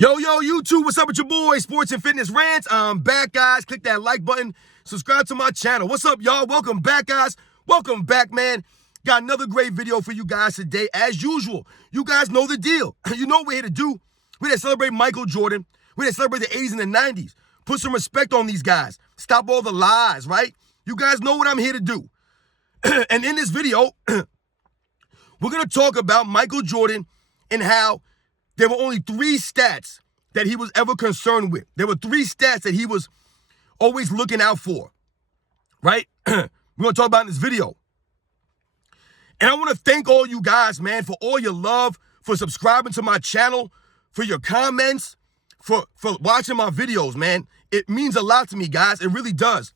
Yo, YouTube, what's up with your boy, Sports and Fitness Rants? I'm back, guys. Click that like button. Subscribe to my channel. What's up, y'all? Welcome back, guys. Welcome back, man. Got another great video for you guys today. As usual, you guys know the deal. You know what we're here to do. We're here to celebrate Michael Jordan. We're here to celebrate the 80s and the 90s. Put some respect on these guys. Stop all the lies, right? You guys know what I'm here to do. And in this video, we're going to talk about Michael Jordan and how there were only 3 stats that he was ever concerned with. There were 3 stats that he was always looking out for, right? We're going to talk about in this video. And I want to thank all you guys, man, for all your love, for subscribing to my channel, for your comments, for watching my videos, man. It means a lot to me, guys. It really does.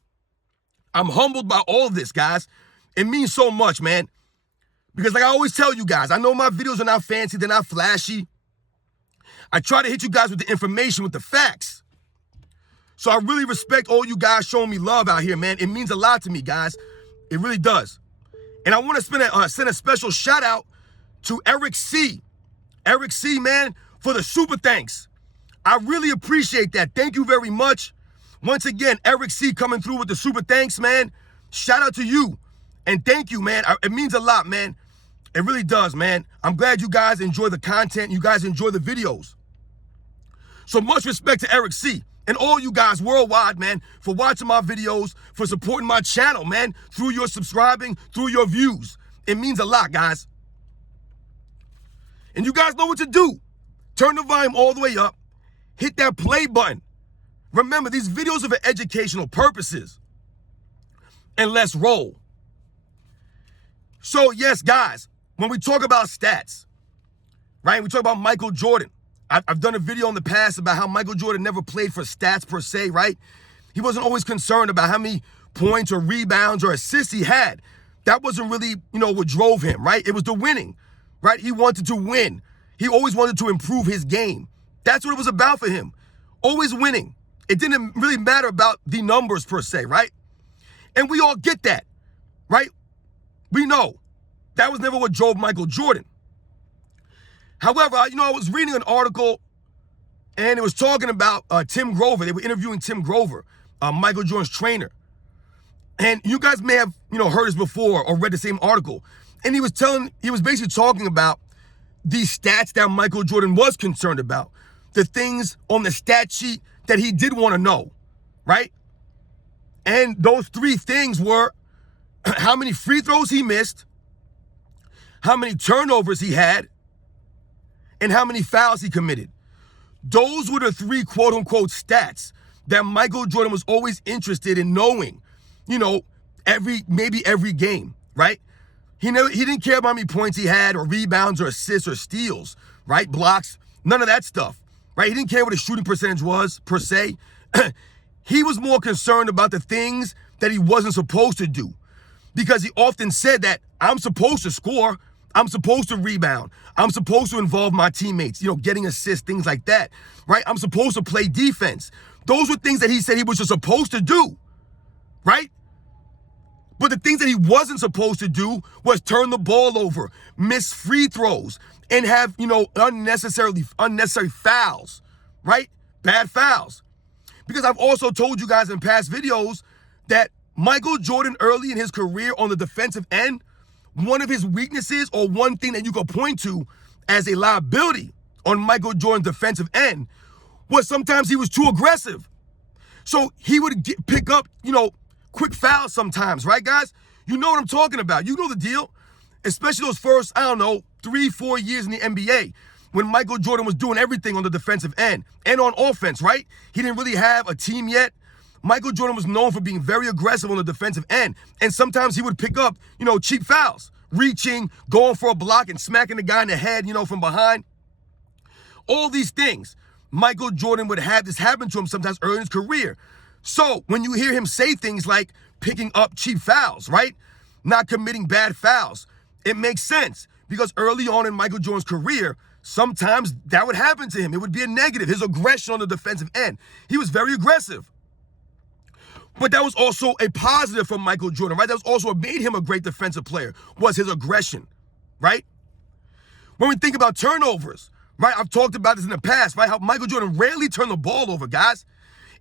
I'm humbled by all of this, guys. It means so much, man. Because like I always tell you guys, I know my videos are not fancy, they're not flashy. I try to hit you guys with the information, with the facts. So I really respect all you guys showing me love out here, man. It means a lot to me, guys. It really does. And I want to send a special shout out to Eric C. Eric C, man, for the super thanks. I really appreciate that. Thank you very much. Once again, Eric C coming through with the super thanks, man. Shout out to you. And thank you, man. It means a lot, man. It really does, man. I'm glad you guys enjoy the content. You guys enjoy the videos. So much respect to Eric C. and all you guys worldwide, man, for watching my videos, for supporting my channel, man, through your subscribing, through your views. It means a lot, guys. And you guys know what to do. Turn the volume all the way up. Hit that play button. Remember, these videos are for educational purposes. And let's roll. So, yes, guys, when we talk about stats, right, we talk about Michael Jordan. I've done a video in the past about how Michael Jordan never played for stats per se, right? He wasn't always concerned about how many points or rebounds or assists he had. That wasn't really, what drove him, right? It was the winning, right? He wanted to win. He always wanted to improve his game. That's what it was about for him. Always winning. It didn't really matter about the numbers per se, right? And we all get that, right? We know that was never what drove Michael Jordan. However, I was reading an article and it was talking about Tim Grover. They were interviewing Tim Grover, Michael Jordan's trainer. And you guys may have, heard this before or read the same article. And he was basically talking about these stats that Michael Jordan was concerned about. The things on the stat sheet that he did want to know, right? And those 3 things were how many free throws he missed, how many turnovers he had, and how many fouls he committed. Those were the 3 quote-unquote stats that Michael Jordan was always interested in knowing, every game, right? He didn't care about how many points he had or rebounds or assists or steals, right? Blocks, none of that stuff, right? He didn't care what his shooting percentage was, per se. He was more concerned about the things that he wasn't supposed to do, because he often said that I'm supposed to score, I'm supposed to rebound, I'm supposed to involve my teammates, getting assists, things like that, right? I'm supposed to play defense. Those were things that he said he was just supposed to do, right? But the things that he wasn't supposed to do was turn the ball over, miss free throws, and have, unnecessary fouls, right? Bad fouls. Because I've also told you guys in past videos that Michael Jordan early in his career on the defensive end, one of his weaknesses or one thing that you could point to as a liability on Michael Jordan's defensive end was sometimes he was too aggressive. So he would pick up, quick fouls sometimes, right, guys? You know what I'm talking about. You know the deal. Especially those first, 3-4 years in the NBA when Michael Jordan was doing everything on the defensive end and on offense, right? He didn't really have a team yet. Michael Jordan was known for being very aggressive on the defensive end. And sometimes he would pick up, cheap fouls, reaching, going for a block and smacking the guy in the head, from behind. All these things. Michael Jordan would have this happen to him sometimes early in his career. So when you hear him say things like picking up cheap fouls, right? Not committing bad fouls, it makes sense because early on in Michael Jordan's career, sometimes that would happen to him. It would be a negative, his aggression on the defensive end. He was very aggressive. But that was also a positive for Michael Jordan, right? That was also what made him a great defensive player, was his aggression, right? When we think about turnovers, right? I've talked about this in the past, right? How Michael Jordan rarely turned the ball over, guys.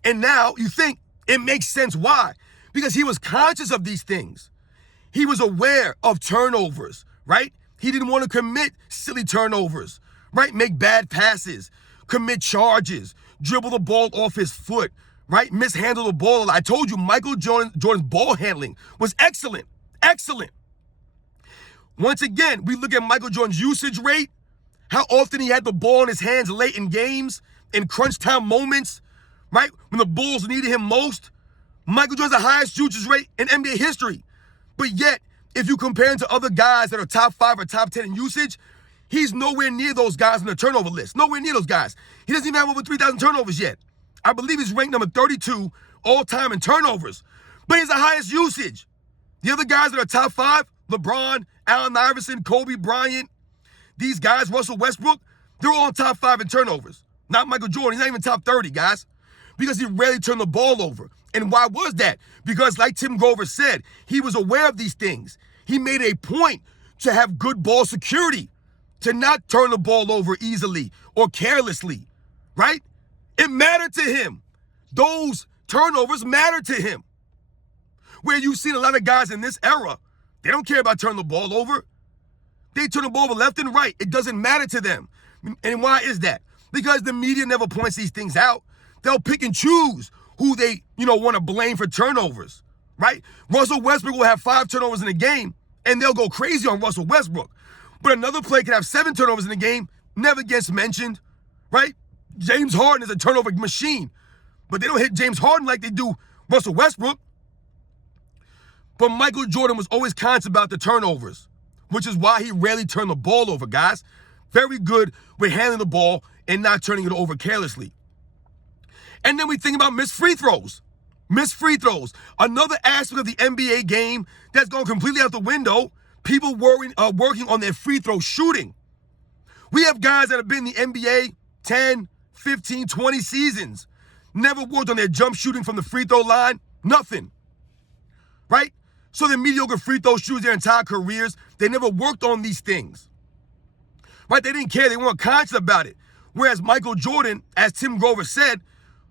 And now you think it makes sense why? Because he was conscious of these things. He was aware of turnovers, right? He didn't want to commit silly turnovers, right? Make bad passes, commit charges, dribble the ball off his foot, right? Mishandle the ball. I told you Michael Jordan's ball handling was excellent, excellent. Once again, we look at Michael Jordan's usage rate, how often he had the ball in his hands late in games, in crunch time moments, right? When the Bulls needed him most. Michael Jordan's the highest usage rate in NBA history. But yet, if you compare him to other guys that are top 5 or top 10 in usage, he's nowhere near those guys on the turnover list. Nowhere near those guys. He doesn't even have over 3,000 turnovers yet. I believe he's ranked number 32 all-time in turnovers. But he's the highest usage. The other guys that are top 5, LeBron, Allen Iverson, Kobe Bryant, these guys, Russell Westbrook, they're all top 5 in turnovers. Not Michael Jordan. He's not even top 30, guys. Because he rarely turned the ball over. And why was that? Because like Tim Grover said, he was aware of these things. He made a point to have good ball security, to not turn the ball over easily or carelessly, right? It mattered to him. Those turnovers mattered to him. Where you've seen a lot of guys in this era, they don't care about turning the ball over. They turn the ball over left and right. It doesn't matter to them. And why is that? Because the media never points these things out. They'll pick and choose who they, want to blame for turnovers, right? Russell Westbrook will have 5 turnovers in a game, and they'll go crazy on Russell Westbrook. But another player can have 7 turnovers in a game, never gets mentioned, right? James Harden is a turnover machine, but they don't hit James Harden like they do Russell Westbrook. But Michael Jordan was always conscious about the turnovers, which is why he rarely turned the ball over, guys. Very good with handling the ball and not turning it over carelessly. And then we think about missed free throws. Missed free throws. Another aspect of the NBA game that's gone completely out the window. People working on their free throw shooting. We have guys that have been in the NBA 10, 15, 20 seasons. Never worked on their jump shooting from the free throw line. Nothing. Right? So they're mediocre free throw shooters their entire careers. They never worked on these things. Right? They didn't care. They weren't conscious about it. Whereas Michael Jordan, as Tim Grover said,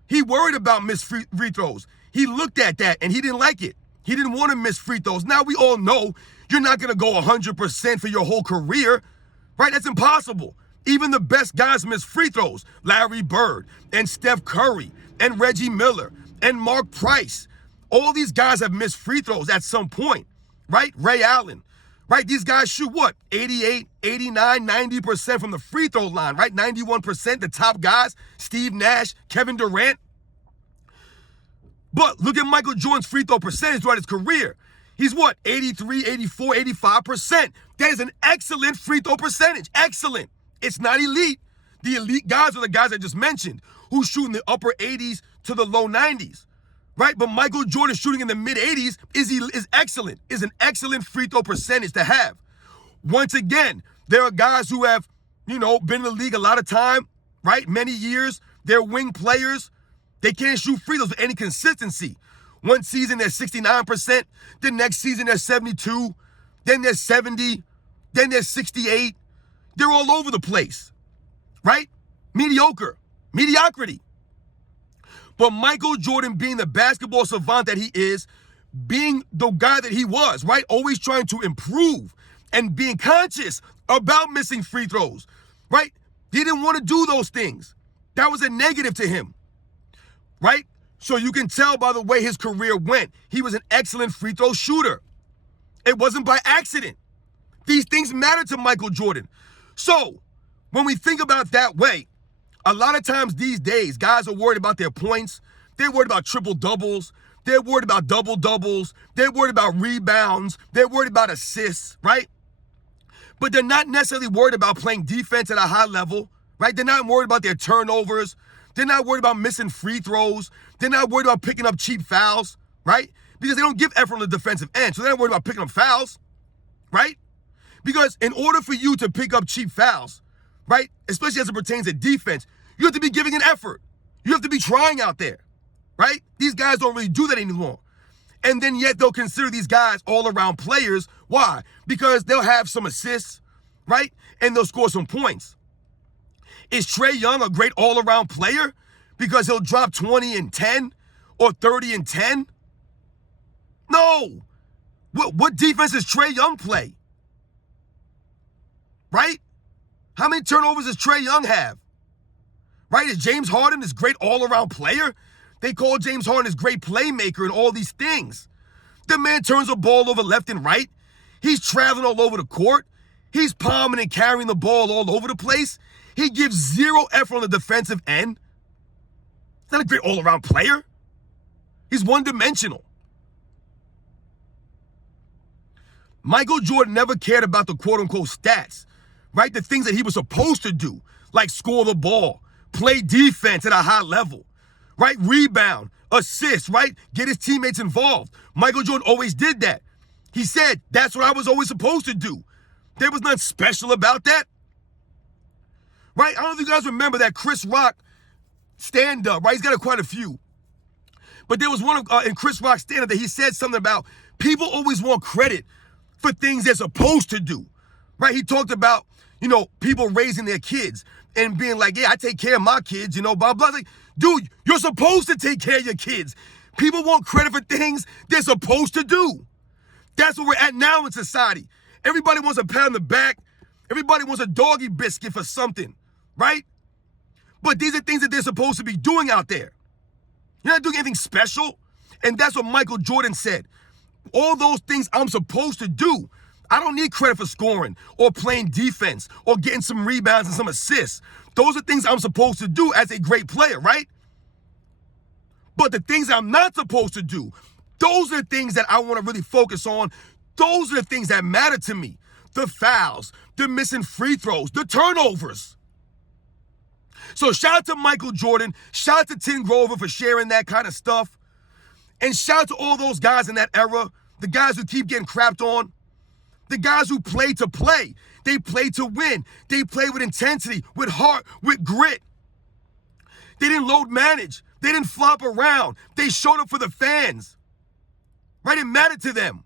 he worried about missed free throws. He looked at that and he didn't like it. He didn't want to miss free throws. Now we all know you're not going to go 100% for your whole career, right? That's impossible. Even the best guys miss free throws. Larry Bird and Steph Curry and Reggie Miller and Mark Price. All these guys have missed free throws at some point, right? Ray Allen, right? These guys shoot what? 88, 89, 90% from the free throw line, right? 91%, the top guys, Steve Nash, Kevin Durant. But look at Michael Jordan's free throw percentage throughout his career. He's what? 83, 84, 85%. That is an excellent free throw percentage. Excellent. It's not elite. The elite guys are the guys I just mentioned who shoot in the upper 80s to the low 90s. Right? But Michael Jordan shooting in the mid 80s is excellent, is an excellent free throw percentage to have. Once again, there are guys who have, been in the league a lot of time, right? Many years. They're wing players. They can't shoot free throws with any consistency. One season they're 69%, the next season they're 72, then they're 70, then they're 68. They're all over the place, right? Mediocrity. But Michael Jordan, being the basketball savant that he is, being the guy that he was, right? Always trying to improve and being conscious about missing free throws, right? He didn't want to do those things. That was a negative to him, right? So you can tell by the way his career went. He was an excellent free throw shooter. It wasn't by accident. These things matter to Michael Jordan. So when we think about it that way, a lot of times these days, guys are worried about their points. They're worried about triple doubles. They're worried about double doubles. They're worried about rebounds. They're worried about assists, right? But they're not necessarily worried about playing defense at a high level, right? They're not worried about their turnovers. They're not worried about missing free throws. They're not worried about picking up cheap fouls, right? Because they don't give effort on the defensive end. So they're not worried about picking up fouls, right? Because in order for you to pick up cheap fouls, right, especially as it pertains to defense, you have to be giving an effort. You have to be trying out there, right? These guys don't really do that anymore. And then yet they'll consider these guys all-around players. Why? Because they'll have some assists, right? And they'll score some points. Is Trae Young a great all-around player because he'll drop 20 and 10 or 30 and 10? No. What defense does Trae Young play? Right? How many turnovers does Trae Young have? Right? Is James Harden this great all-around player? They call James Harden this great playmaker and all these things. The man turns the ball over left and right. He's traveling all over the court. He's palming and carrying the ball all over the place. He gives zero effort on the defensive end. He's not a great all-around player. He's one-dimensional. Michael Jordan never cared about the quote-unquote stats, right? The things that he was supposed to do, like score the ball, play defense at a high level, right? Rebound, assist, right? Get his teammates involved. Michael Jordan always did that. He said, that's what I was always supposed to do. There was nothing special about that. Right? I don't know if you guys remember that Chris Rock stand-up, right? He's got quite a few. But there was one in Chris Rock's stand-up that he said something about people always want credit for things they're supposed to do. Right? He talked about, people raising their kids and being like, yeah, I take care of my kids, blah, blah. Like, dude, you're supposed to take care of your kids. People want credit for things they're supposed to do. That's where we're at now in society. Everybody wants a pat on the back. Everybody wants a doggy biscuit for something, right? But these are things that they're supposed to be doing out there. You're not doing anything special. And that's what Michael Jordan said. All those things I'm supposed to do. I don't need credit for scoring or playing defense or getting some rebounds and some assists. Those are things I'm supposed to do as a great player, right? But the things I'm not supposed to do, those are the things that I want to really focus on. Those are the things that matter to me. The fouls, the missing free throws, the turnovers. So shout out to Michael Jordan. Shout out to Tim Grover for sharing that kind of stuff. And shout out to all those guys in that era, the guys who keep getting crapped on, the guys who play to play. They play to win. They play with intensity, with heart, with grit. They didn't load manage. They didn't flop around. They showed up for the fans. Right? It mattered to them.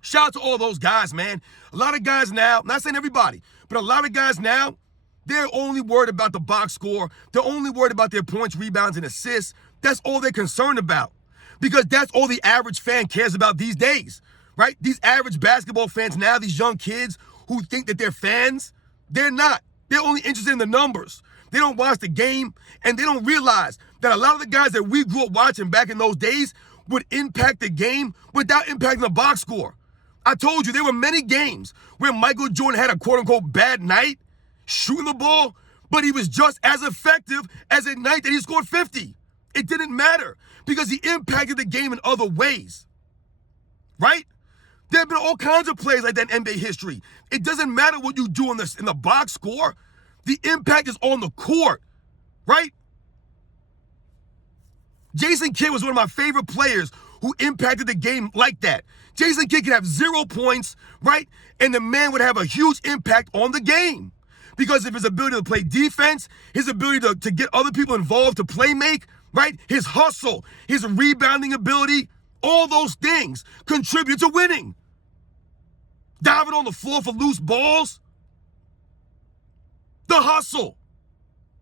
Shout out to all those guys, man. A lot of guys now, not saying everybody, but a lot of guys now, they're only worried about the box score. They're only worried about their points, rebounds, and assists. That's all they're concerned about. Because that's all the average fan cares about these days, right? These average basketball fans now, these young kids who think that they're fans, they're not. They're only interested in the numbers. They don't watch the game, and they don't realize that a lot of the guys that we grew up watching back in those days would impact the game without impacting the box score. I told you, there were many games where Michael Jordan had a quote-unquote bad night shooting the ball, but he was just as effective as a night that he scored 50. It didn't matter because he impacted the game in other ways, right? There have been all kinds of plays like that in NBA history. It doesn't matter what you do in the box score. The impact is on the court, right? Jason Kidd was one of my favorite players who impacted the game like that. Jason Kidd could have 0 points, right? And the man would have a huge impact on the game because of his ability to play defense, his ability to get other people involved to play make, right? His hustle, his rebounding ability, all those things contribute to winning. Diving on the floor for loose balls. The hustle.